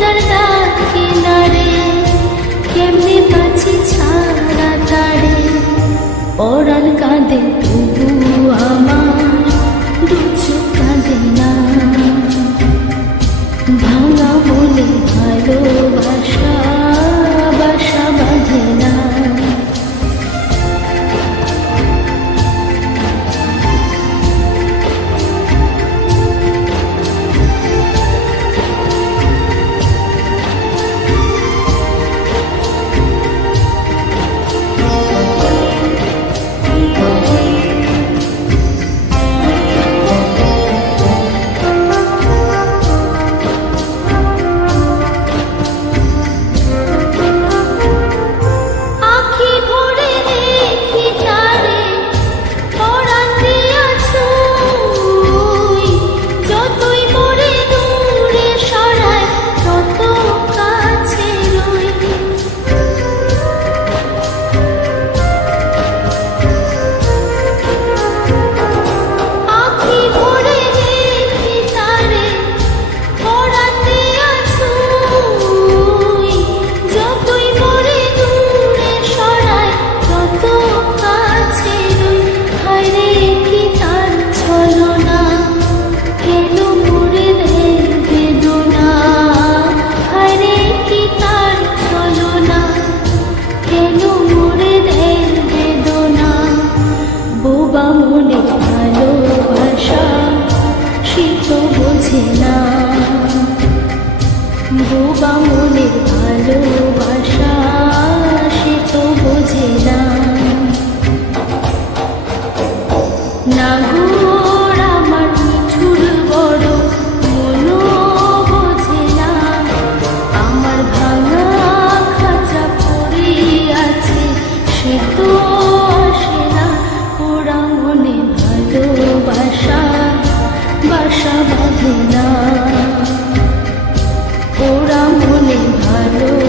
তার ডাকে নারে, কেমনে বাঁচি ছাড়া তারে। পরাণ কাঁদে তবু আমার, দু চোখ কাঁদে না। ভাঙা মনে ভালোবাসা বাসা বাঁধে না। মনে ভালোবাসা সে তো বোঝে না। বোবা মনের ভালোবাসা সে তো বোঝে না। নাগর আমার নিঠুর বড় মনও বোঝে না। আমার ভাঙা খাঁচা পড়ে আছে সে তো আসে না। ওরা মনে ভালোবাসা বাসা বাঁধে না। ওরা মনে ভালো